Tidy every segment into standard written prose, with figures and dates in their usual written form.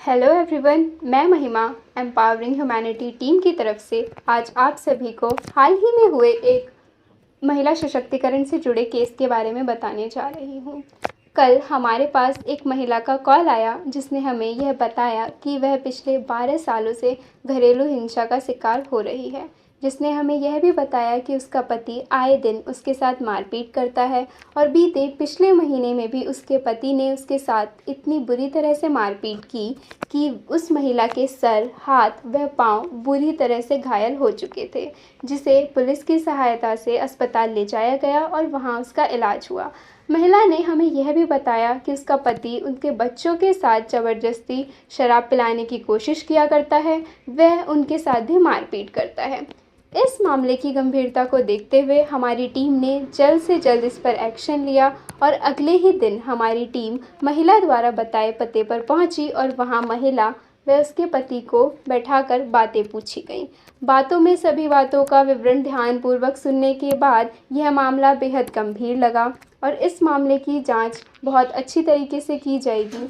Hello everyone, मैं महिमा empowering humanity team की तरफ से आज आप सभी को हाल ही में हुए एक महिला सशक्तिकरण से जुड़े केस के बारे में बताने जा रही हूँ। कल हमारे पास एक महिला का कॉल आया जिसने हमें यह बताया कि वह पिछले 12 सालों से घरेलू हिंसा का शिकार हो रही है, जिसने हमें यह भी बताया कि उसका पति आए दिन उसके साथ मारपीट करता है और बीते पिछले महीने में भी उसके पति ने उसके साथ इतनी बुरी तरह से मारपीट की कि उस महिला के सर, हाथ व पांव बुरी तरह से घायल हो चुके थे, जिसे पुलिस की सहायता से अस्पताल ले जाया गया और वहां उसका इलाज हुआ। महिला ने हमें यह भी बताया कि उसका पति उनके बच्चों के साथ ज़बरदस्ती शराब पिलाने की कोशिश किया करता है, वह उनके साथ भी मारपीट करता है। इस मामले की गंभीरता को देखते हुए हमारी टीम ने जल्द से जल्द इस पर एक्शन लिया और अगले ही दिन हमारी टीम महिला द्वारा बताए पते पर पहुंची और वहां महिला व उसके पति को बैठाकर बातें पूछी गईं। बातों में सभी बातों का विवरण ध्यानपूर्वक सुनने के बाद यह मामला बेहद गंभीर लगा और इस मामले की जांच बहुत अच्छी तरीके से की जाएगी।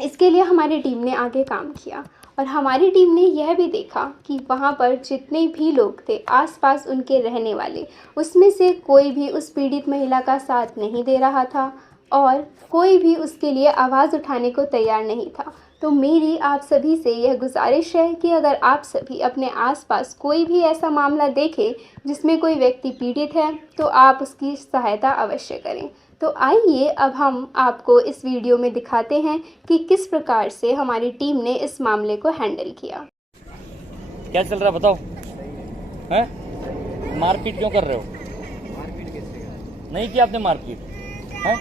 इसके लिए हमारी टीम ने आगे काम किया और हमारी टीम ने यह भी देखा कि वहाँ पर जितने भी लोग थे आसपास उनके रहने वाले, उसमें से कोई भी उस पीड़ित महिला का साथ नहीं दे रहा था और कोई भी उसके लिए आवाज़ उठाने को तैयार नहीं था। तो मेरी आप सभी से यह गुजारिश है कि अगर आप सभी अपने आसपास कोई भी ऐसा मामला देखें जिसमें कोई व्यक्ति पीड़ित है तो आप उसकी सहायता अवश्य करें। तो आइए अब हम आपको इस वीडियो में दिखाते हैं कि किस प्रकार से हमारी टीम ने इस मामले को हैंडल किया। क्या चल रहा है बताओ? हैं? मारपीट क्यों कर रहे हो? मारपीट किससे? नहीं किया आपने मारपीट? हैं?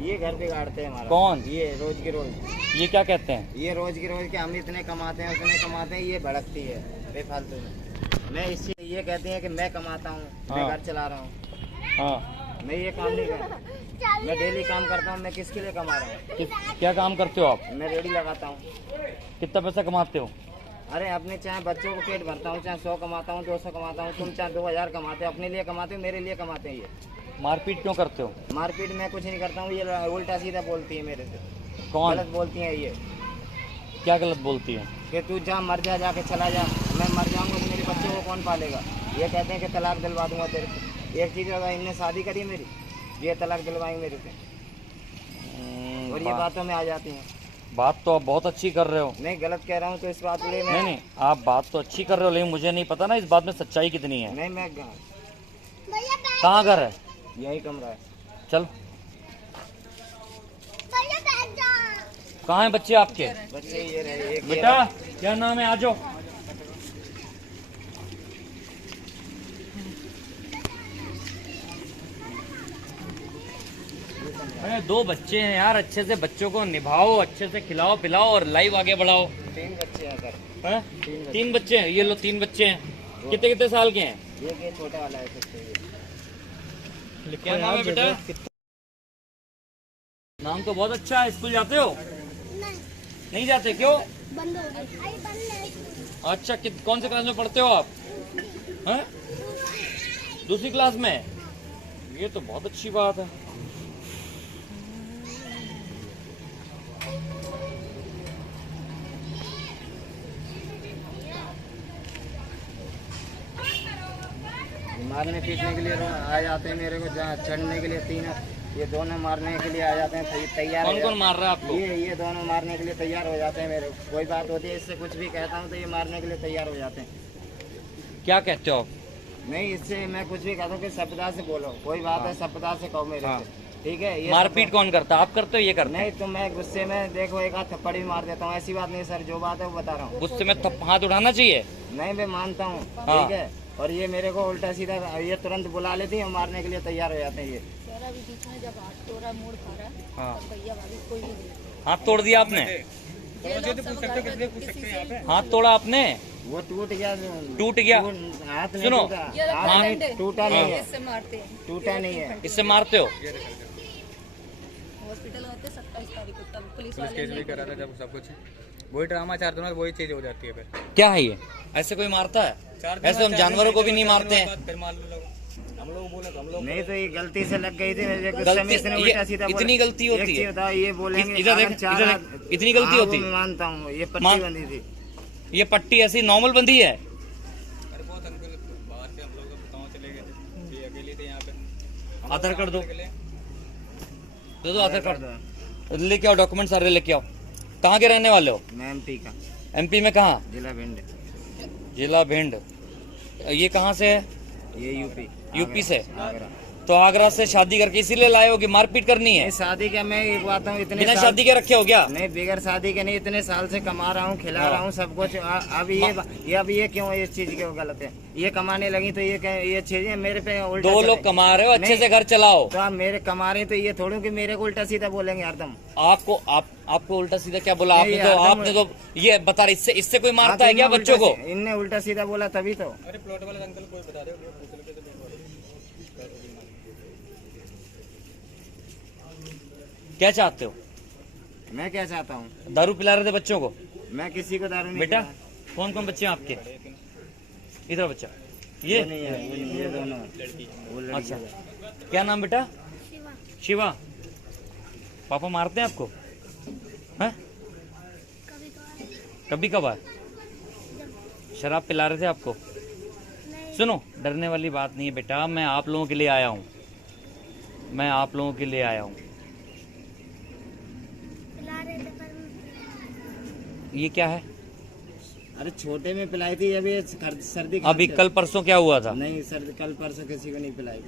ये घर बिगाड़ते हैं हमारा। कौन? ये रोज की रोज। ये क्या कहते हैं? ये रोज की रोज के हम इतने कमाते हैं उतने कमाते हैं, ये भड़कती है बेफालतू में। मैं इससे ये कहती है कि मैं कमाता हूँ, मैं हाँ। घर चला रहा हूँ। हाँ, मैं ये काम नहीं करता, मैं डेली काम करता हूँ। मैं किसके लिए कमा रहा हूँ? क्या काम करते हो आप? मैं रेडी लगाता हूँ। कितना पैसा कमाते हो? अरे अपने चाहे बच्चों को पेट भरता हूँ, चाहे 100 कमाता हूँ, 200 कमाता हूँ, तुम चाहे 2000 कमाते हो, अपने लिए कमाते हो, मेरे लिए कमाते हैं। ये मारपीट क्यों करते हो? मारपीट मैं कुछ नहीं करता हूँ, ये उल्टा सीधा बोलती है मेरे से। कौन? गलत बोलती है ये क्या गलत बोलती है? कि तू जा, मर जा, जाके चला जा। मैं मर जाऊंगा तो मेरे बच्चों को कौन पालेगा? ये कहते हैं कि तलाक दिलवा दूंगा तेरे से। एक चीज़ अगर इनने शादी करी मेरी, ये तलाक दिलवाएंगे मेरे से, और ये बातों में आ जाती हैं। बात तो आप बहुत अच्छी कर रहे हो। नहीं, गलत कह रहा हूँ तो इस बात के लिए मैं नहीं, आप बात तो अच्छी कर रहे हो, लेकिन मुझे नहीं पता ना इस बात में सच्चाई कितनी है। नहीं, मैं कहाँ घर है? यही कमरा है। चल, कहाँ हैं बच्चे आपके? बच्चे ये रहे, एक बेटा क्या नाम है? आ जाओ। अरे 2 बच्चे हैं यार, अच्छे से बच्चों को निभाओ, अच्छे से खिलाओ पिलाओ और लाइफ आगे बढ़ाओ। 3 बच्चे हैं सर। हैं? 3 बच्चे हैं। ये लो 3 बच्चे हैं। कितने कितने साल के हैं? ये छोटा वाला है सबसे। क्या नाम है बेटा? नाम तो बहुत अच्छा है। स्कूल जाते हो? नहीं जाते, क्यों? बंद हो गई। अच्छा, कौन से क्लास में पढ़ते हो आप? हैं? दूसरी क्लास में? ये तो बहुत अच्छी बात है। मारने पीटने के लिए आ जाते हैं मेरे को, जहाँ चढ़ने के लिए 3, ये दोनों मारने के लिए आ जाते हैं, तैयार। कौन कौन मार रहा है आपको? ये दोनों मारने के लिए तैयार हो जाते हैं मेरे को। कोई बात होती है, इससे कुछ भी कहता हूँ तो ये मारने के लिए तैयार हो जाते हैं। क्या कहते हो आप? नहीं, इससे मैं कुछ भी कहता हूँ कि सभ्यता से बोलो, कोई बात है सभ्यता से कहो मेरे से, ठीक है? ये मारपीट कौन करता है? आप करते हो? ये करते हैं? नहीं तो मैं गुस्से में देखो एक हाथ थप्पड़ भी मार देता हूँ। ऐसी बात नहीं सर, जो बात है वो बता रहा हूँ। गुस्से में हाथ उठाना चाहिए? नहीं, मैं मानता हूँ, हाँ। ठीक है। और ये मेरे को उल्टा सीधा ये तुरंत बुला लेती है और मारने के लिए तैयार हो जाते हैं ये। अभी बीच में जब हाथ तोड़ा, मोड़ खा रहा है, हाँ। तब भैया भाभी कोई नहीं गई। हाथ तोड़ दिया आपने? हाथ तोड़ा आपने? वो टूट गया। टूट गया? हाथ नहीं सुनो, टूटा, हाथ नहीं टूटा, नहीं है, इससे मारते हैं, टूटा नहीं है। इससे मारते हो? हॉस्पिटल होते 27 तारीख को, तब पुलिस केस वाले भी करा था जब सब कुछ वही ड्रामा 4 दिनों में वही चीज हो जाती है। फिर क्या है ये? ऐसे कोई मारता है? ऐसे हम जानवरों को भी नहीं मारते हैं। फिर मार लो लोग। लोग बोले तो हम लोग नहीं तो ये गलती से लग गई थी मेरे को, गलती- समय इसने ये उल्टा सीधा बोला। इतनी गलती होती एक है? चीज बताओ, ये बोलेंगे इधर देख, अगर चार इधर हाथ- देख, इतनी गलती हाँ, होती? वो मैं मानता हूँ, ये पट्टी मान- बंधी थी। ये पट्टी ऐसी नॉर्मल बंदी है? अरे बहुत अंकल बाहर से हम लोग गाँव चले गए थे, ये अकेले थे यहाँ पे। आधार कार्ड दो, निकले। दो आधार कार्ड लेके आओ, डॉक्यूमेंट सारे लेके आओ। कहाँ के रहने वाले हो? मैं MP का, MP में कहाँ? जिला भिंड। जिला भिंड। ये कहाँ से है? ये यूपी से? आगरा। तो आगरा से शादी करके इसीलिए लाए हो कि मारपीट करनी है? नहीं शादी का मैं एक बात हूँ, इतने बिना साल- शादी के रखे हो क्या? नहीं बगैर शादी के नहीं, इतने साल से कमा रहा हूँ, खिला रहा हूँ सब कुछ। अब ये क्यों इस चीज के गलत है? ये कमाने लगी तो ये चीजें मेरे पे उल्टा दो चले। लोग कमा रहे हो, अच्छे नहीं, से घर चलाओ। तो आप मेरे कमा रहे हैं, तो ये थोड़ी कि मेरे को उल्टा सीधा बोलेंगे हरदम। आपको उल्टा सीधा क्या बोला? नहीं, आपने तो ये बता रहे, इससे कोई मारता है क्या हाँ, तो बच्चों को? इनने उल्टा सीधा बोला तभी तो। अरे प्लॉट वाले अंकल कोई बता रहे हो, वो पूछ लेते थे प्लॉट वाले। क्या चाहते हो? मैं क्या चाहता हूँ? दारू पिला रहे थे बच्चों को? मैं किसी को दारू नहीं बेटा पिलाया। कौन कौन बच्चे हैं आपके? इधर बच्चा, ये वो नहीं है, वो नहीं, ये दोनों वो लड़की अच्छा, है। क्या नाम बेटा? शिवा। पापा मारते हैं आपको? हैं? कभी कभार शराब पिला रहे थे आपको? सुनो, डरने वाली बात नहीं है बेटा, मैं आप लोगों के लिए आया हूँ, मैं आप लोगों के लिए आया हूँ। ये क्या है? अरे छोटे में पिलाई थी, अभी सर्दी अभी खांसी- कल परसों क्या हुआ था? नहीं सर्दी, कल परसों किसी को नहीं पिलाई।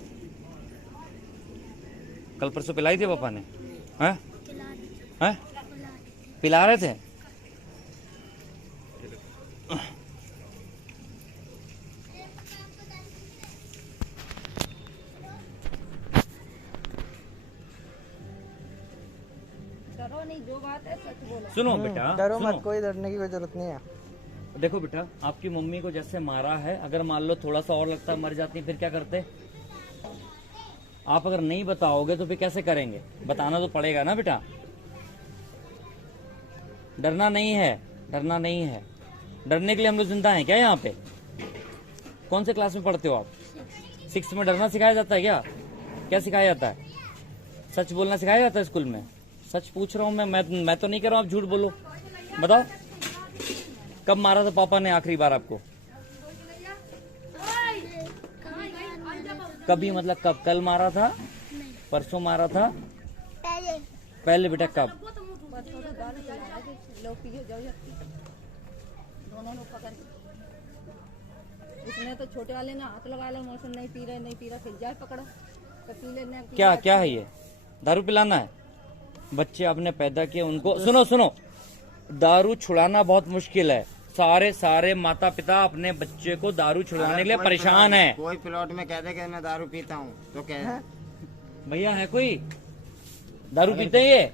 कल परसों पिलाई थी पापा ने? हैं? हैं? पिला रहे थे? डरो नहीं, जो बात है सच बोलो। सुनो बेटा, डरो सुनो। मत, कोई डरने की कोई जरूरत नहीं है। देखो बेटा, आपकी मम्मी को जैसे मारा है, अगर मान लो थोड़ा सा और लगता मर जाती फिर क्या करते? आप अगर नहीं बताओगे तो फिर कैसे करेंगे? बताना तो पड़ेगा ना बेटा। डरना नहीं है, डरना नहीं है। डरने के लिए हम लोग जिंदा हैं क्या यहाँ पे? कौन से क्लास में पढ़ते हो आप? 6 में डरना सिखाया जाता है क्या? क्या सिखाया जाता है? सच बोलना सिखाया जाता है स्कूल में? सच पूछ रहा हूँ मैं तो नहीं कह रहा हूँ आप झूठ बोलो। बताओ कब मारा था पापा ने आखिरी बार आपको? कभी मतलब कब? कल मारा था? परसों मारा था? पहले बेटा कब? परसों तो दारू चलाया थे, लोग पिए जबरदस्ती, दोनों लोग पकड़ के। इसने तो छोटे वाले ने हाथ लगा लिया, मौसम नहीं पी रहा, फिर जाए पकड़ो तो पी लेने। क्या है ये? दारू पिलाना है? बच्चे आपने पैदा किए, उनको सुनो, दारू छुड़ाना बहुत मुश्किल है। सारे माता पिता अपने बच्चे को दारू छुड़ाने के लिए कोई परेशान प्लॉट- है। कोई प्लॉट में कह दे कि मैं दारू पीता हूँ तो कह भैया है कोई दारू पीते हैं ये?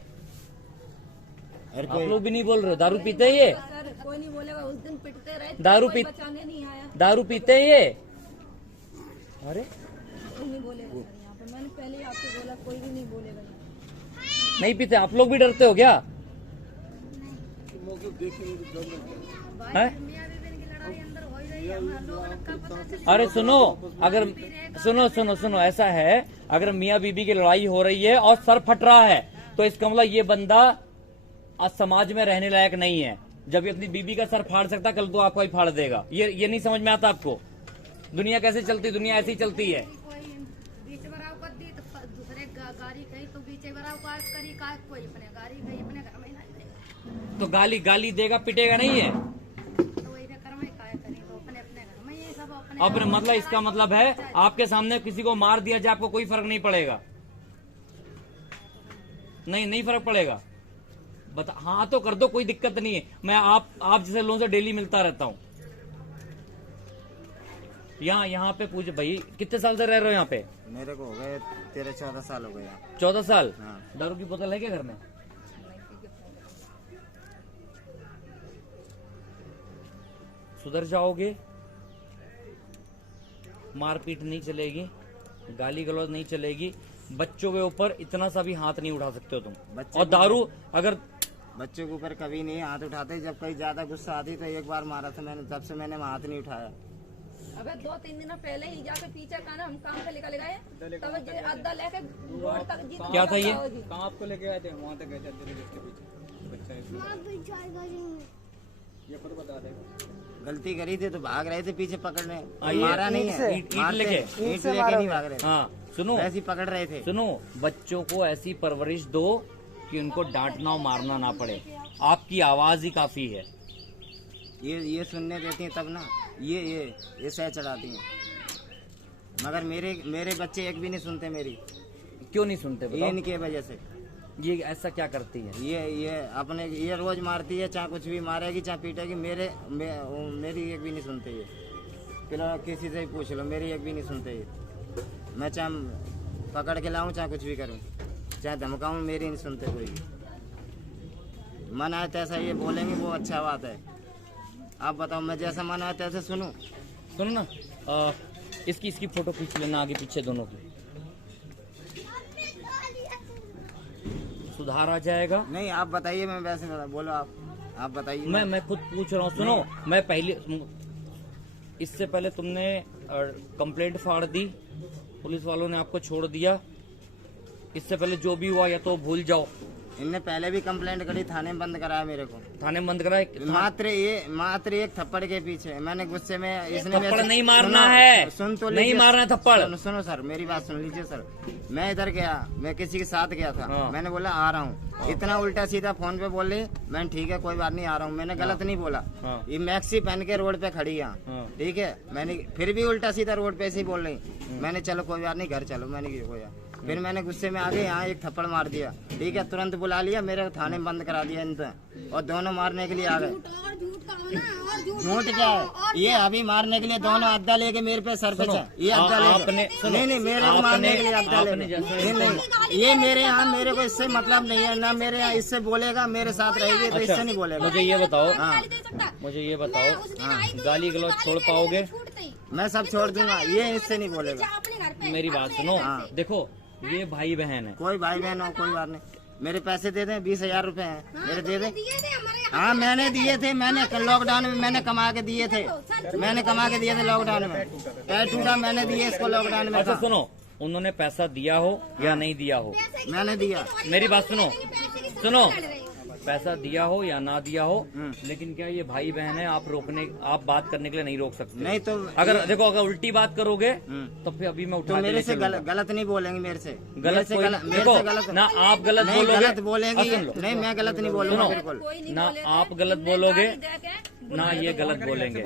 अरे आप कोई लोग भी नहीं बोल रहे हो, दारू पीते हैं ये? सर कोई नहीं बोलेगा, उस दिन पिटते रहे, दारू कोई पी- बचाने नहीं आया, दारू पीते हैं ये? अरे कोई नहीं बोलेगा सर यहाँ पे। मैंने पहले ही आपको बोला, कोई भी नहीं बोलेगा। नहीं पीते? आप लोग भी डरते हो क्या? हैं? अरे सुनो, ऐसा है, अगर मियाँ बीबी की लड़ाई हो रही है और सर फट रहा है तो इसका मतलब ये बंदा आज समाज में रहने लायक नहीं है। जब ये अपनी बीबी का सर फाड़ सकता, कल तो आपका ही फाड़ देगा। ये नहीं समझ में आता आपको? दुनिया कैसे चलती? दुनिया ऐसी ही चलती है। बीच बराव कर दी तो दूसरे गाड़ी कही तो बीच बराव का करी का कोई अपने गाड़ी कही अपने घर में नहीं देगा तो गाली देगा, पिटेगा नहीं है? तो वही घर में काय करी तो अपने अपने घर में ये सब अपने अपने मतलब इसका मतलब है आपके सामने किसी को मार दिया जाए आपको कोई फर्क नहीं पड़ेगा? नहीं फर्क पड़ेगा। बता, हाँ तो कर दो, कोई दिक्कत नहीं है। मैं आप जैसे लोगों से डेली मिलता रहता हूँ। यहाँ पे पूछ भाई, कितने साल से रह रहे हो यहाँ पे? मेरे को हो गए 13-14 साल हो गए यहाँ। 14 साल? हाँ। दारू की बोतल है क्या घर में? सुधर जाओगे, मारपीट नहीं चलेगी, गाली गलौज नहीं चलेगी, बच्चों के ऊपर इतना सा भी हाथ नहीं उठा सकते हो तुम। बच्चे और को- दारू अगर बच्चों के ऊपर कभी नहीं हाथ उठाते, जब कहीं ज्यादा गुस्सा आती तो एक बार मारा था मैंने, तब से मैंने हाथ नहीं उठाया। अबे 2-3 दिन पहले ही जाके पीछे का हम काम पे निकल गए, तब ये अद्दा लेके रोड तक जी क्या था ये? कहाँ आपको लेके आए थे? वहाँ तक गए थे अब्दुल के पीछे बच्चा है, ये खुद बता देगा। गलती करी थी तो भाग रहे थे पीछे पकड़ने, आइए। मारा नहीं है, ईंट मारते- लेके? ईंट लेके नहीं भाग रहे थे, हाँ सुनो, ऐसे ही पकड़ रहे थे। सुनो, बच्चों को ऐसी परवरिश दो कि उनको डांटना और मारना ना पड़े। आपकी आवाज ही काफी है। ये सुनने देती हैं तब ना, ये सह चढ़ाती हैं, मगर मेरे बच्चे एक भी नहीं सुनते मेरी, क्यों नहीं सुनते ये बताओ? इनकी वजह से। ये ऐसा क्या करती है? ये रोज मारती है, चाहे कुछ भी मारेगी चाहे पीटेगी, मेरी एक भी नहीं सुनते ये। फिलहाल किसी से ही पूछ लो, मेरी एक भी नहीं सुनते ये। मैं चाहे पकड़ के लाऊं चाहे कुछ भी करूं, चाहे धमकाऊं, मेरी नहीं सुनते कोई भी। मन आए तैसा ये बोलेंगे, वो अच्छा बात है। आप बताओ, मैं जैसा मन आए तैसे सुनूं? सुनो ना, इसकी फोटो खींच लेना आगे पीछे दोनों की, सुधार आ जाएगा। नहीं, आप बताइए, मैं वैसे बोलो, आप बताइए। मैं खुद पूछ रहा हूँ। सुनो, मैं इससे पहले तुमने कंप्लेंट फाड़ दी, पुलिस वालों ने आपको छोड़ दिया। इससे पहले जो भी हुआ या तो भूल जाओ। इनने पहले भी कंप्लेंट करी, थाने में बंद कराया मेरे को। थाने में बंद कराए? मात्र एक थप्पड़ के पीछे मैंने गुस्से में, इसने थप्पड़ नहीं मारना है, सुन तो नहीं लीजिए, मारना थप्पड़। सुनो सर, मेरी बात सुन लीजिए सर। मैं इधर गया, मैं किसी के साथ गया था, हाँ। मैंने बोला आ रहा हूँ, इतना उल्टा सीधा फोन पे बोल रही, मैंने ठीक है कोई बात नहीं आ रहा हूँ, मैंने गलत नहीं बोला। हाँ। ये मैक्सी पहन के रोड पे खड़ी है, हाँ। ठीक है, मैंने फिर भी उल्टा सीधा रोड पे ऐसे ही बोल रही। मैंने चलो कोई बात नहीं, घर चलो, मैंने क्या, फिर मैंने गुस्से में आगे यहाँ एक थप्पड़ मार दिया, ठीक है, तुरंत बुला लिया, मेरे थाने में बंद करा दिया इनसे, और दोनों मारने के लिए आ गए। झूठ क्या है? ये अभी मारने के लिए दोनों अद्दा लेके मेरे पे सर पे ये अद्दा लेके, नहीं मेरे को मारने के लिए अद्दा लेके, नहीं ये मेरे यहाँ, मेरे को इससे मतलब नहीं है ना, मेरे यहाँ इससे बोलेगा, मेरे साथ रहेगी तो इससे नहीं बोलेगा। मुझे ये बताओ, हाँ, मुझे ये बताओ, गाली गलौज छोड़ पाओगे? मैं सब छोड़ दूंगा, ये इससे नहीं बोलेगा। मेरी बात सुनो, देखो ये भाई बहन है, कोई भाई बहन हो कोई बात नहीं, मेरे पैसे दे दें, 20,000 रुपए हैं मेरे, दे दें। हाँ मैंने दिए थे, मैंने लॉकडाउन में मैंने कमा के दिए थे, लॉकडाउन में पैर टूटा, मैंने दिए इसको लॉकडाउन में। अच्छा सुनो, उन्होंने पैसा दिया हो या नहीं दिया हो? मैंने दिया। मेरी बात सुनो, पैसा दिया हो या ना दिया हो, लेकिन क्या ये भाई बहन है, आप बात करने के लिए नहीं रोक सकते। नहीं तो अगर देखो, अगर उल्टी बात करोगे तो फिर अभी मैं तो उठा मेरे से गलत नहीं बोलेंगे, मेरे से गलत ना आप गलत नहीं, बोलोगे, गलत बोलेंगे, नहीं मैं गलत नहीं बोलूंगा बिल्कुल। ना आप गलत बोलोगे ना ये गलत बोलेंगे,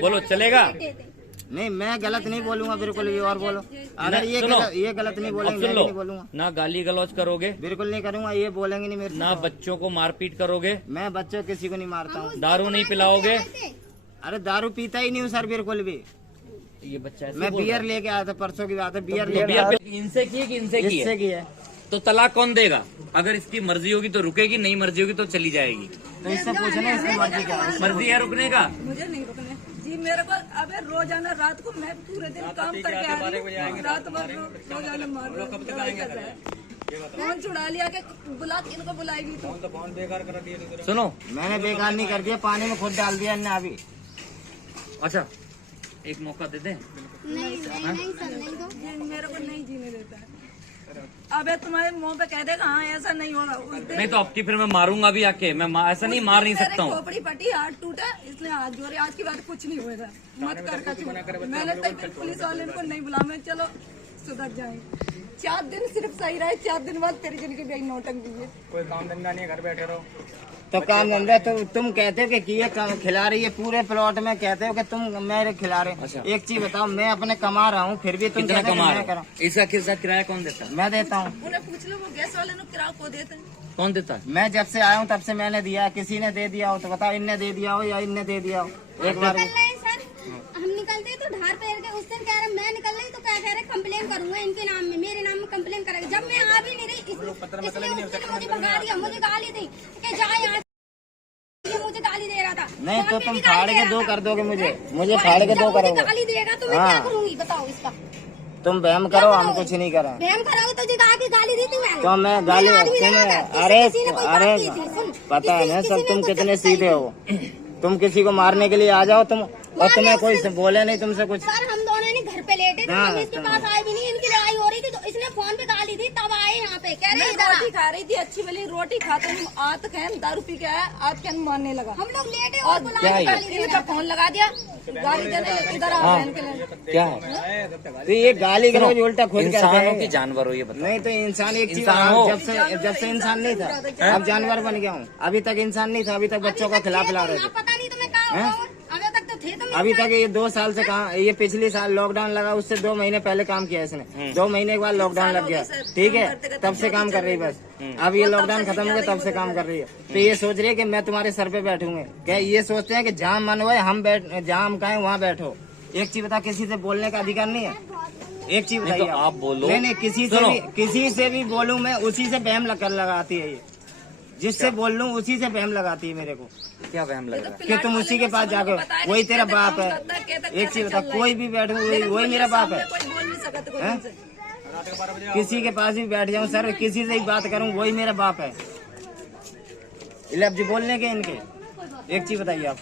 बोलो चलेगा? नहीं मैं गलत नहीं बोलूंगा बिल्कुल भी, और बोलो अगर ये गलत नहीं बोलेंगे, मैं नहीं बोलूंगा। ना गाली गलौज करोगे? बिल्कुल नहीं करूंगा, ये बोलेंगे नहीं मेरे से। ना बच्चों को मारपीट करोगे? मैं बच्चों किसी को नहीं मारता हूँ। दारू नहीं पिलाओगे? अरे दारू पीता ही नहीं हूँ सर बिल्कुल भी। ये बच्चा ऐसे मैं बोल बियर रहा है। लेके आया था, परसों की बात है, बियर तो लेके बियर आया इनसे की है कि इनसे की इससे है? की है। तो तलाक कौन देगा? अगर इसकी मर्जी होगी तो रुकेगी, नहीं मर्जी होगी तो चली जाएगी। तो इससे पूछना इसकी मर्जी क्या है। मर्जी है रुकने का? मुझे नहीं रुकने जी, मेरे को अबे रोजाना रात को मैं पूरे दिन काम करके आ रही हूँ, रात भर रोजाना मार फोन छुड़ा लिया के इनको बुलाएगी तो फोन बेकार कर दिए थे। सुनो, मैंने बेकार नहीं कर दिया, पानी में खुद डाल दिया इन्हें अभी। अच्छा एक मौका दे दें? मेरे को नहीं जीने देता है। अबे तुम्हारे मुंह पे कह देगा हाँ ऐसा नहीं होगा, उस दिन नहीं तो अब की फिर मैं मारूंगा भी आके, मैं ऐसा नहीं मार नहीं सकता हूँ। खोपड़ी फटी, हाथ टूटा, इसलिए हाथ जोड़े, आज की बात कुछ नहीं होगा, मत कर कछु। मैंने तो पुलिस वाले को नहीं बुला, मैं चलो सुधर जाए। 4 दिन सिर्फ सही रहे, 4 दिन बाद तेरी जिंदगी भी नौटंकी है। कोई काम धंधा नहीं है, घर बैठे रहो। तो काम धंधा तो तुम कहते हो कि ये काम खिला रही है पूरे प्लॉट में, कहते हो कि तुम मेरे खिला रहे। अच्छा। एक चीज बताओ, मैं अपने कमा रहा हूँ फिर भी तुम कितना कहते हो कि कमा मैं रहा करा। है? इसका किराया कौन देता है? मैं देता हूँ। उन्हें पूछ लो, वो गैस वाले ने किराया को देते हैं। कौन देता है? मैं जब से आया हूँ तब से मैंने दिया, किसी ने दे दिया हो तो बताओ, इनने दे दिया हो या इनने दे दिया हो एक बार। सर हम निकलते तो ढार पैर के, उस दिन कह रहे मैं निकल रही तो क्या कह रहे कंप्लेन करूंगा इनके नाम में, मेरे नाम में कंप्लेन करेगा। जब मैं आ भी नहीं रही इसलिए उसने मुझे भगा दिया, मुझे गाली दी कि जा यहाँ, मुझे गाली दे रहा था। नहीं तो फोन पे तुम भी फाड़ गाली के दे दो रहा कर था। दोगे मुझे और फाड़ के जब दो मुझे करोगे। गाली देगा तो मैं क्या हाँ। करूंगी बताओ इसका। तुम बहम करो, हम कुछ नहीं करें। बहम करोगे तो जी आके गाली दी थी मैंने। तो मैं गाली मेरा आदमी लगा था, अरे किसी ने कोई अरे बात की थी, सुन। पता है ना किसी सब, ने तुम कुछ कितने नहीं सीधे हो। तुम किसी को मारने के लिए आ जाओ, और तुम्हें कोई बोले नहीं तुमसे कुछ? सर हम दोनों ने घर पे लेटे थे, हाँ, हम इसके पास आए भी नहीं, इनकी लड़ाई हो रही थी तो इसने फोन पे गाली दी, तब आए यहाँ पे कह रहे मैं इधर आ। रोटी खा रही थी, अच्छी वाली रोटी खाते हम आत खाए, दारू पी के आया, आज क्या मारने लगा। हम लोग लेटे और क्या बुलाए है? गाली दे इनका फोन लगा दिया, गाली देने इधर आ हाँ। बहन के लिए। क्या है? तो ये गाली गलौज उल्टा खुद करते इंसानों की हैं। जानवर हो ये बताओ। नहीं तो इंसान एक चीज, इंसान हो। जब से इंसान नहीं था अब जानवर बन गया हूँ। अभी तक इंसान नहीं था, अभी तक बच्चों को खिला पिला रहे थे। पता नहीं तुम्हें कहा हैं? होगा, अभी तक तो थे तुम। अभी तक ये 2 साल से कहा, ये पिछले साल लॉकडाउन लगा उससे 2 महीने पहले काम किया इसने। 2 महीने के बाद लॉकडाउन लग गया, ठीक है, तब से काम कर रही बस। अब ये लॉकडाउन खत्म हो गया तब से काम कर रही है। तो ये सोच रही है कि मैं तुम्हारे सर पे बैठूंगा क्या? ये सोचते हैं कि जहाँ मन हो हम जहाँ हम कहें वहाँ बैठो। एक चीज बता, किसी से बोलने का अधिकार नहीं है? एक चीज नहीं बताइए तो आप बोलो। नहीं किसी से भी बोलूं मैं, उसी से बहम लगाती है ये। जिससे बोल लूं उसी से बहम लगाती है मेरे को क्या वहम लग रहा है? कि तुम उसी के पास जाके, वही तेरा बाप है। एक चीज बता, कोई भी बैठू वही मेरा बाप है। कोई बोल नहीं सकता कोई हैं? हमसे। किसी के पास भी बैठ जाऊं सर, किसी से ही बात करूं वही मेरा बाप है। लफ्ज बोलने के इनके। एक चीज बताइए आप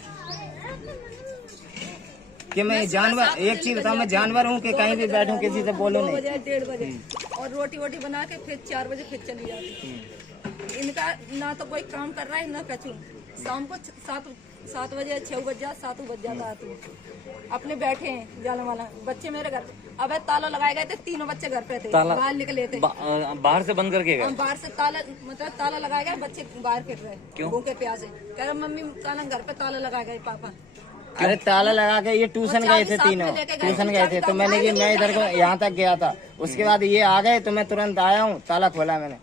कि मैं जानवर, एक चीज बताओ, मैं जानवर हूँ कि कहीं भी बैठूं किसी से बोलूं 2 नहीं? बजे 1:30 बजे और रोटी वोटी बना के फिर 4 बजे फिर चली जाती। इनका ना तो कोई काम कर रहा है ना कछु। शाम को 7 बजे 6 बजे 7 बज जाता आती हूँ। अपने बैठे हैं जाला वाला बच्चे मेरे घर पे। अब ताला लगाए गए थे, 3 बच्चे घर पे थे, ताला बाहर निकले थे। बाहर से बंद करके गए? हम बाहर से ताला मतलब ताला लगाया गया, बच्चे बाहर फिर रहे क्यों? भूखे प्यासे। कह रहे मम्मी ताला घर पे ताला लगाए गए पापा। अरे ताला लगा के ये ट्यूशन गए थे, तीनों ट्यूशन गए थे। तो मैंने कि मैं इधर को यहाँ तक गया था, उसके बाद ये आ गए तो मैं तुरंत आया हूँ, ताला खोला मैंने।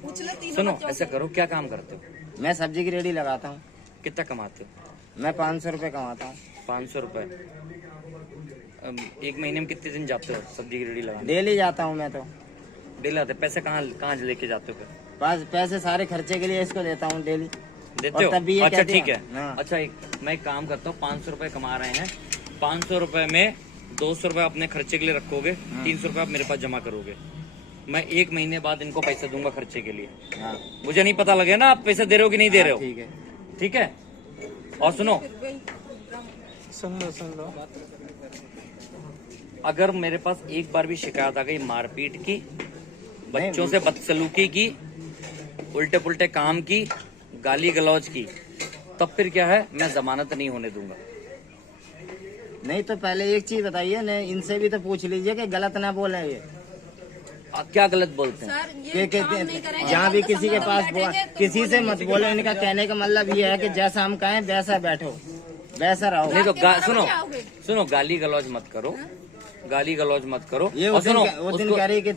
पूछ ले तीनों सुनो, बच्चों ऐसा से। करो, क्या काम करते हो? मैं सब्जी की रेडी लगाता हूँ। कितना कमाते हो? मैं 500 रुपए कमाता हूँ। 500 रुपए। एक महीने में कितने दिन जाते हो सब्जी की रेडी लगाने? डेली जाता हूँ मैं तो। डेली आते? पैसे कहाँ लेके जाते हो फिर? बस पैसे सारे खर्चे के लिए इसको देता हूँ डेली। देते और हो? तब भी ये अच्छा कहती है, ठीक है। हाँ। अच्छा मैं एक काम करता हूँ, 500 रुपए कमा रहे हैं, 500 रुपए में 200 रुपए अपने खर्चे के लिए रखोगे, 300 रुपए आप मेरे पास जमा करोगे। मैं 1 महीने बाद इनको पैसे दूंगा खर्चे के लिए। हाँ मुझे नहीं पता लगे ना आप पैसे दे रहे हो कि नहीं दे रहे हो। ठीक है। ठीक है। और सुनो, सुन लो। अगर मेरे पास एक बार भी शिकायत आ गई मारपीट की, बच्चों से बदसलूकी की, उल्टे पुल्टे काम की, गाली गलौज की, तब फिर क्या है, मैं जमानत नहीं होने दूंगा। नहीं तो पहले एक चीज बताइए ना, इनसे भी तो पूछ लीजिए कि गलत ना बोले ये। क्या गलत बोलते हैं? सर ये काम नहीं करेंगे, जहाँ भी तो किसी के संगठन पास बैठेंगे तो किसी से मत बोलो। इनका कहने का मतलब ये है कि जैसा हम कहें वैसा बैठो, वैसा रहो। नहीं तो रात के 12 सुनो बजे आओगे। सुनो, गाली गलौज मत करो, गाली गलौज मत करो। ये और सुनो, वो दिन कह रही कि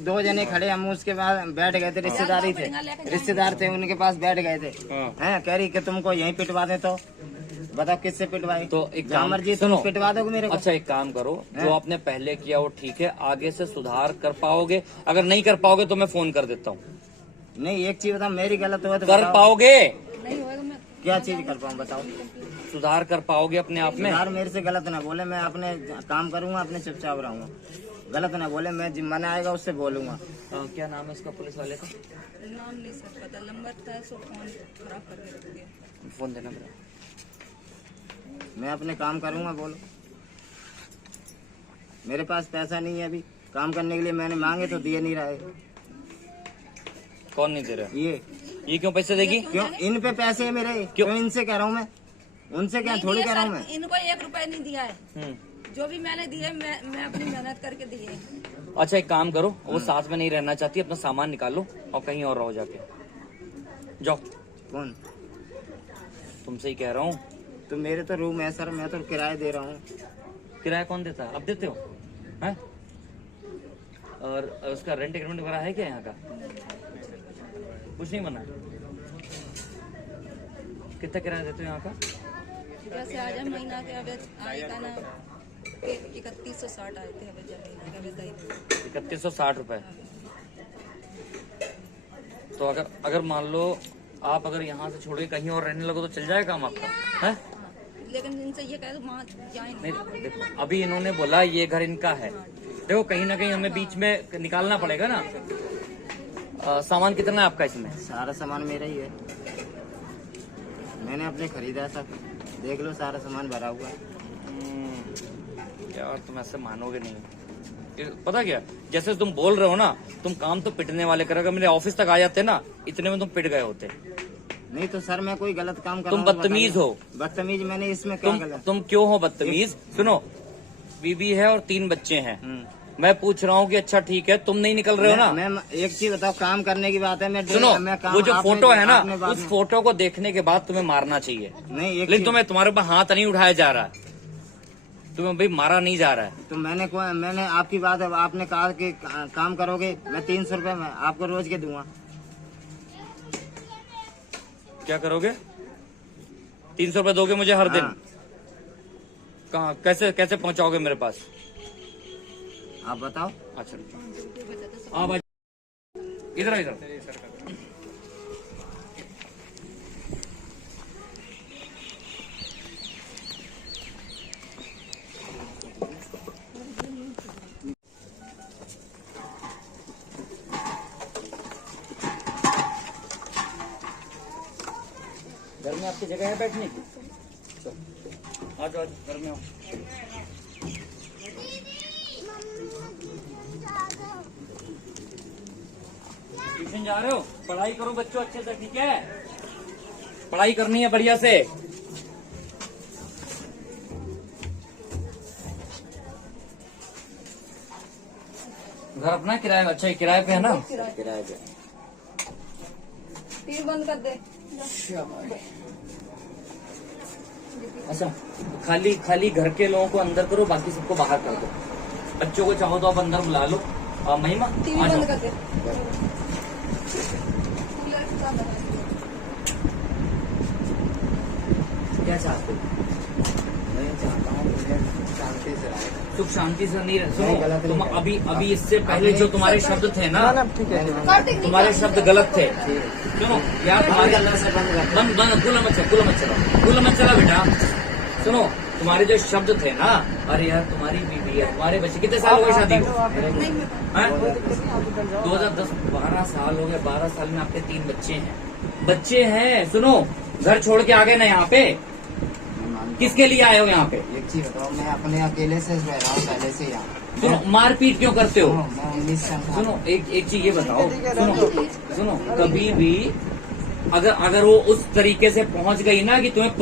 2 जने खड़े, हम उसके बाद बैठ गए थे, रिश्तेदारी थे, रिश्तेदार थे, उनके पास बैठ गए थे। हाँ। हैं, कह रही कि तुमको यहीं पिटवा दे, तो बताओ किससे पिटवाई? तो एक जहाँ काम मर्जी सुनो, तुम पिटवा दोगे मेरे को। अच्छा एक काम करो, जो हाँ। आपने पहले किया वो ठीक है, आगे से सुधार कर पाओगे? अगर नहीं कर पाओगे तो मैं फोन कर देता हूँ। नहीं एक चीज बताओ, मेरी गलत हुआ तो कर बताओ। पाओगे? नहीं होगा मैं क्या चीज कर पाऊँ बताओ? सुधार कर पाओगे अपने आप में? यार मेरे से गलत ना बोले, मैं अपने काम करूंगा, अपने चुपचाप रहूंगा। गलत ना बोले, मैं मन आएगा उससे बोलूंगा। क्या नाम है इसका पुलिस वाले का? नाम नहीं सर पता, नंबर था सो फोन खराब करके रख दिया। फोन देना मेरा। मैं अपने काम करूंगा, बोलो। मेरे पास पैसा नहीं है अभी काम करने के लिए, मैंने मांगे तो दिए नहीं रहे। कौन नहीं दे रहा? ये क्यों पैसे देगी? क्यों? इन पे पैसे है मेरे, क्यों इनसे कह रहा हूँ मैं, उनसे क्या थोड़ी कह रहा हूँ मैं। इनको 1 रुपए नहीं दिया है, जो भी मैंने दिए मैं अपनी मेहनत करके दिए। अच्छा एक काम करो, वो साथ में नहीं रहना चाहती, अपना सामान निकालो और कहीं और रहो जाके। जाओ। कौन? तुमसे ही कह रहा हूँ। तो मेरे तो रूम है सर, मैं तो किराया दे रहा हूँ। किराया कौन देता है? अब देते हो? हैं? और उसका रेंट एग्रीमेंट वगैरह है क्या यहाँ का? कुछ नहीं बना? कितना किराया देते हो यहाँ का? जैसे आज हम महीना के अब आएगा ना 3160 आए थे, अब महीना का बताइए। 3160 रुपए। तो अगर मान लो आप अगर यहाँ से छोड़ के कहीं और रहने लगो तो चल जाएगा काम आपका? है? लेकिन इनसे ये कह दो वहाँ जाए नहीं देखो, अभी इन्होंने बोला ये घर इनका है, देखो कहीं ना कहीं हमें बीच में निकालना पड़ेगा ना। सामान कितना है आपका इसमें? सारा सामान मेरा ही है, मैंने अपने खरीदा सब। देख लो सारा सामान भरा हुआ है। यार तुम ऐसे मानोगे नहीं। पता क्या, जैसे तुम बोल रहे हो ना, तुम काम तो पिटने वाले कर, अगर मेरे ऑफिस तक आ जाते ना, इतने में तुम पिट गए होते। नहीं तो सर मैं कोई गलत काम कर तुम रहा हूँ, बदतमीज हो। बदतमीज मैंने इसमें क्या गलत? तुम क्यों हो बदतमीज? सुनो, बीबी है और 3 बच्चे हैं। मैं पूछ रहा हूँ कि अच्छा ठीक है, तुम नहीं निकल रहे हो ना? मैं एक चीज बताओ, काम करने की बात है। मैं सुनो, मैं काम, वो जो फोटो है ना, आपने उस फोटो को देखने के बाद तुम्हें मारना चाहिए। नहीं, एक लेकिन तुम्हें तुम्हारे ऊपर हाथ नहीं उठाया जा रहा है, तुम्हें भाई मारा नहीं जा रहा है। तो मैंने आपकी बात है, आपने कहा कि काम करोगे, मैं 300 रुपए में आपको रोज के दूंगा। क्या करोगे? 300 रुपए दोगे मुझे हर दिन? हाँ। कहाँ, कैसे कैसे पहुंचाओगे मेरे पास? आप बताओ। अच्छा हाँ भाई, इधर इधर। घर में आपकी जगह है बैठने की? आ जाओ घर में आओ। ट्यूशन जा रहे हो? पढ़ाई करो बच्चों अच्छे से, ठीक है? पढ़ाई करनी है बढ़िया से। घर अपना किराए? अच्छा किराए पे है ना? किराए पे। टीवी बंद कर दे। अच्छा, खाली खाली घर के लोगों को अंदर करो, बाकी सबको बाहर कर दो। बच्चों को चाहो तो आप अंदर बुला लो। महिमा टीवी आ बंद जाओ। कर दे। क्या चाहते हो? मैं चाहता हूँ शांति से रहे। सुख शांति से नहीं रह। नहीं, सुनो, गलत नहीं तुम है। अभी इससे पहले जो तुम्हारे शब्द थे ना, तुम्हारे शब्द गलत थे। सुनो यार, तुम्हारे अल्लाह से बंद कर। बंद बंद, गुल मत चला बेटा। सुनो, तुम्हारे जो शब्द थे ना, अरे यार तुम्हारी बीवी है, तुम्हारे बच्चे, कितने साल हो गए शादी को? 2010, 12 साल हो गए। 12 साल में आपके 3 बच्चे हैं। सुनो, घर छोड़ के आ गए ना यहाँ पे, किसके लिए आए हो यहाँ पे? एक चीज बताओ, मैं अपने अकेले से रह रहा हूँ पहले से यहाँ। सुनो, मारपीट क्यों करते हो? मैं 19 साल का। सुनो, एक चीज ये बताओ, सुनो, कभी भी अगर वो उस तरीके से पहुंच गई ना कि तुम्हें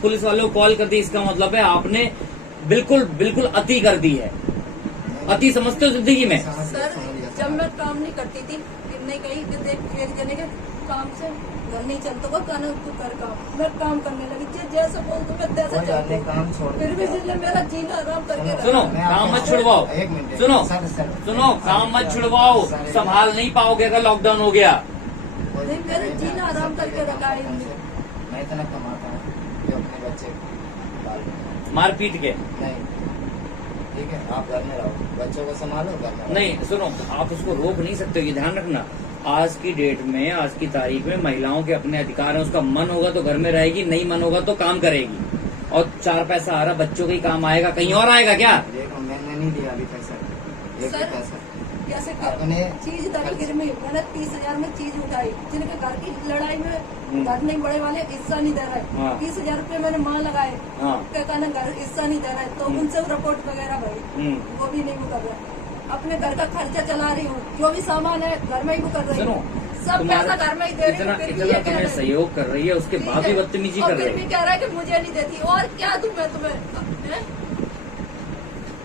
पुलिस वालों को कॉल कर दी, इसका मतलब है आपने बिल्कुल अति कर दी है। अति समझते हो जिंदगी में? सर, जब मैं काम नहीं करती थी, नहीं कहीं देख एक जने के काम से घर नहीं चलता वो कहना तू कर काम। मैं काम करने लगी, जैसे बोल तो मैं तैसे चलती। काम छोड़ फिर भी जिसने मेरा जीना आराम करके रखा। सुनो, काम मत छुड़वाओ। एक मिनट सुनो, काम मत छुड़वाओ। संभाल नहीं पाओगे अगर लॉकडाउन हो गया। नहीं, मेरा जीना आराम करके रखा है इनने। मैं इतना कमाता हूँ जो अपने बच्चे पाल। मारपीट के नहीं, ठीक है, आप घर में रहो, बच्चों को संभालो, घर में रहो। नहीं, सुनो, आप उसको रोक नहीं सकते, ये ध्यान रखना। आज की डेट में, आज की तारीख में महिलाओं के अपने अधिकार हैं। उसका मन होगा तो घर में रहेगी, नहीं मन होगा तो काम करेगी। और 4 पैसा आ रहा, बच्चों का ही काम आएगा, कहीं और आएगा क्या? देखो, मैंने नहीं दिया अभी पैसा, एक भी सर, पैसा। कैसे अपने चीज दरगिर में मैंने 30,000 में चीज उठाई, जिनके घर की लड़ाई में घर नहीं बड़े वाले हिस्सा नहीं दे रहे। हाँ। 30,000 रुपये मैंने माँ लगाए, हाँ। क्या कहना घर हिस्सा नहीं दे रहे, तो उनसे रिपोर्ट वगैरह भरी, वो भी नहीं वो कर रहे। अपने घर का खर्चा चला रही हूँ, जो भी सामान है घर में ही वो कर रही सुनो, हूँ, सब पैसा घर में ही दे रही हूँ। फिर भी ये इतना कह तुम्हें रहे सहयोग कर रही है, उसके बाद भी बदतमीजी और कर फिर रही भी है। कह रहा है कि मुझे नहीं देती, और क्या दूं मैं तुम्हें? हैं?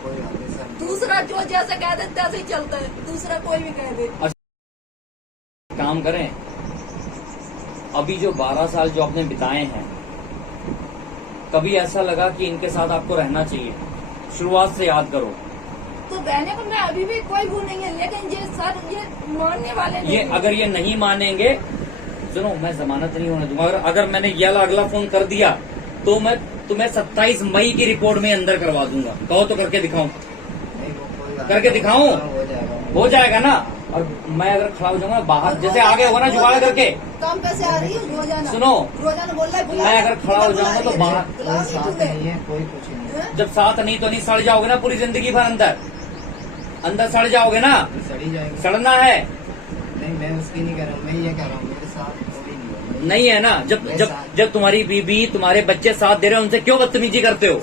कोई बात नहीं सर। दूसरा जो जैसे कह दे तैसे ही चलता है, दूसरा कोई भी कह दे। काम करें, अभी जो 12 साल जो आपने बिताए हैं, कभी ऐसा लगा कि इनके साथ आपको रहना चाहिए? शुरुआत से याद करो। तो रहने को मैं अभी भी कोई वो नहीं है, लेकिन ये सर ये मानने वाले नहीं ये हैं। अगर ये नहीं मानेंगे, सुनो, मैं जमानत नहीं होने दूंगा। अगर मैंने ये अगला फोन कर दिया तो मैं तुम्हें 27 मई की रिपोर्ट में अंदर करवा दूंगा। कहो तो करके दिखाऊं? नहीं, वो कोई बात करके नहीं। दिखाऊं? हाँ, हो जाएगा। हो जाएगा ना? और मैं अगर खड़ा हो जाऊंगा बाहर, जैसे आगे होगा ना जुगाड़ करके, काम कैसे आ रही है रोजाना? सुनो, रोजाना बोल रहा है बुला मैं रही अगर है, खड़ा हो बुला जाऊंगा रही तो है, बाहर बुला कोई रही है साथ तुम्हें। नहीं है, कोई कुछ नहीं है। हैं? जब साथ नहीं तो नहीं सड़ जाओगे ना पूरी जिंदगी भर अंदर सड़ जाओगे ना? सड़ी जाएगी। सड़ना है। नहीं, मैं उसकी नहीं कह रहा हूँ, मैं ये कह रहा हूँ, मेरे साथ कोई नहीं है, मैं नहीं है ना। जब नहीं जब सर। जब तुम्हारी बीबी तुम्हारे बच्चे साथ दे रहे हैं, उनसे क्यों बदतमीजी करते हो?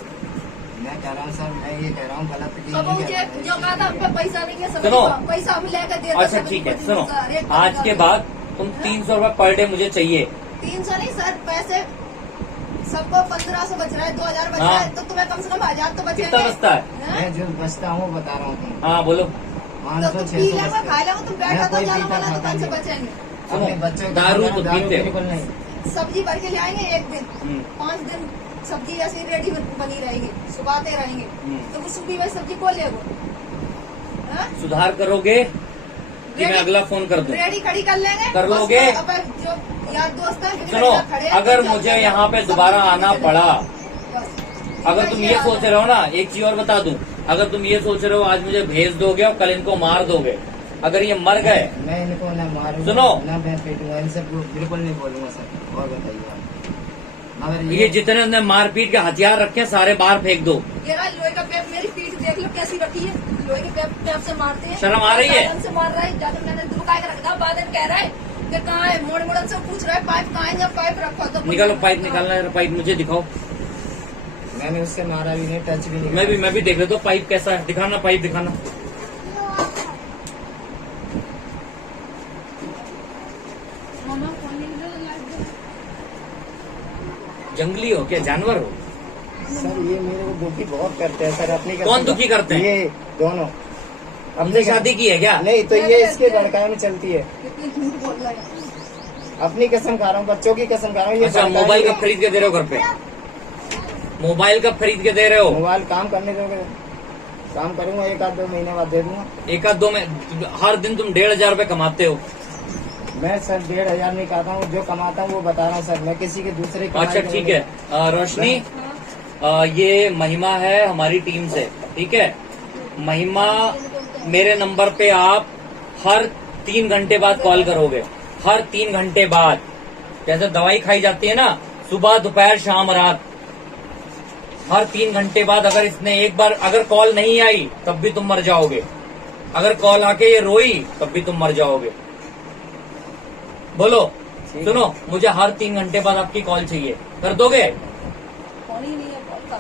मैं कह रहा हूँ सर, मैं ये कह रहा हूँ गलत चीज अब नहीं मुझे कर रहा जो कहा था आपका पैसा नहीं है, सुनो। पैसा हम लेकर दे अच्छा ठीक है, सुनो, आज के बाद तुम 300 रुपए पर डे मुझे चाहिए। 300 नहीं सर, पैसे सबको 1500 बच रहा है, 2000 बच हाँ। रहा है, तो तुम्हें कम से कम 1000 तो बचेंगे। कितना बचता है? हैं? मैं जो बचता हूँ बता रहा हूँ तुमको। हाँ बोलो। पाँच तो सौ तुम 600 पी लेगा, बचते खा हैं। लेगा, तुम बैठा मैं तो कोई जाना पीता वाला खाता दुकान से नहीं। बचेंगे। अपने बच्चों को दारू खाना, तो दारू पीते हो। बिल्कुल नहीं। सब्जी भर के ले आएंगे एक दिन, हम्म। 5 दिन सब्जी ऐसी रेडी बनी रहेगी, सुखाते रहेंगे, हम्म। तो वो सूखी हुई सब्जी को ले वो हाँ? सुधार करोगे कि मैं रेडी- अगला फोन कर दूं? रेडी खड़ी कर लेंगे, कर बस लोगे? वो अपन जो यार दोस्त है सुनो, अगर मुझे यहाँ पे दोबारा आना पड़ा, अगर तुम ये सोच रहे हो ना, एक चीज और बता दूं, अगर तुम ये सोच रहे हो आज मुझे भेज दोगे और कल इनको मार दोगे, अगर ये मर गए, मैं इनको ना मारूंगा सुनो। ना मैं पीटूंगा, इनसे बिल्कुल नहीं बोलूंगा सर। और बताइए आप। मगर ये जितने उन्होंने मारपीट के हथियार रखे हैं, सारे बाहर फेंक दो। ये रहा लोहे का पेप, मेरी पीठ देख लो कैसी रखी है, लोहे के पेप से मारते हैं। शर्म आ रही है? सालन से मार रहा है, ज्यादा मैंने दुकान रख दिया, बाद में कह रहा है कि कहाँ है, मोड़ मोड़न से पूछ रहा है पाइप कहाँ है, जब पाइप रखो तो निकालो पाइप, निकालना है पाइप, मुझे दिखाओ। मैंने उससे मारा भी नहीं, टच भी नहीं। मैं भी देख लेता हूँ पाइप कैसा है, दिखाना पाइप दिखाना। जंगली हो क्या, जानवर हो? सर ये मेरे को दुखी बहुत करते हैं सर। अपनी कौन दुखी करते हैं? ये दोनों। हमने शादी की है क्या? नहीं तो ये इसके लड़काई में चलती है। कितनी झूठ बोल रहा है। अपनी कसम खा रहा हूँ, बच्चों की कसम खा रहा हूँ। ये अच्छा, भड़काई मोबाइल है। कब खरीद के दे रहे हो घर पे? मोबाइल कब खरीद के दे रहे हो? मोबाइल काम करने दोगे? काम करूंगा, 1-2 महीने बाद दे दूंगा। एक आध दो में हर दिन तुम 1500 रुपए कमाते हो। मैं सर 1500 नहीं खाता हूँ, जो कमाता हूँ वो बता रहा हूँ सर। मैं किसी के दूसरे कमाई अच्छा में ठीक नहीं- है। रोशनी, ये महिमा है हमारी टीम से, ठीक है? महिमा, मेरे नंबर पे आप हर 3 घंटे बाद कॉल करोगे, हर 3 घंटे बाद। जैसे दवाई खाई जाती है ना, सुबह दोपहर शाम रात, हर 3 घंटे बाद। अगर इसने एक बार अगर कॉल नहीं आई तब भी तुम मर जाओगे, अगर कॉल आके ये रोई तब भी तुम मर जाओगे। बोलो, ठीक सुनो, मुझे हर 3 घंटे बाद आपकी कॉल चाहिए, कर दोगे? कौन ही नहीं है कॉल का,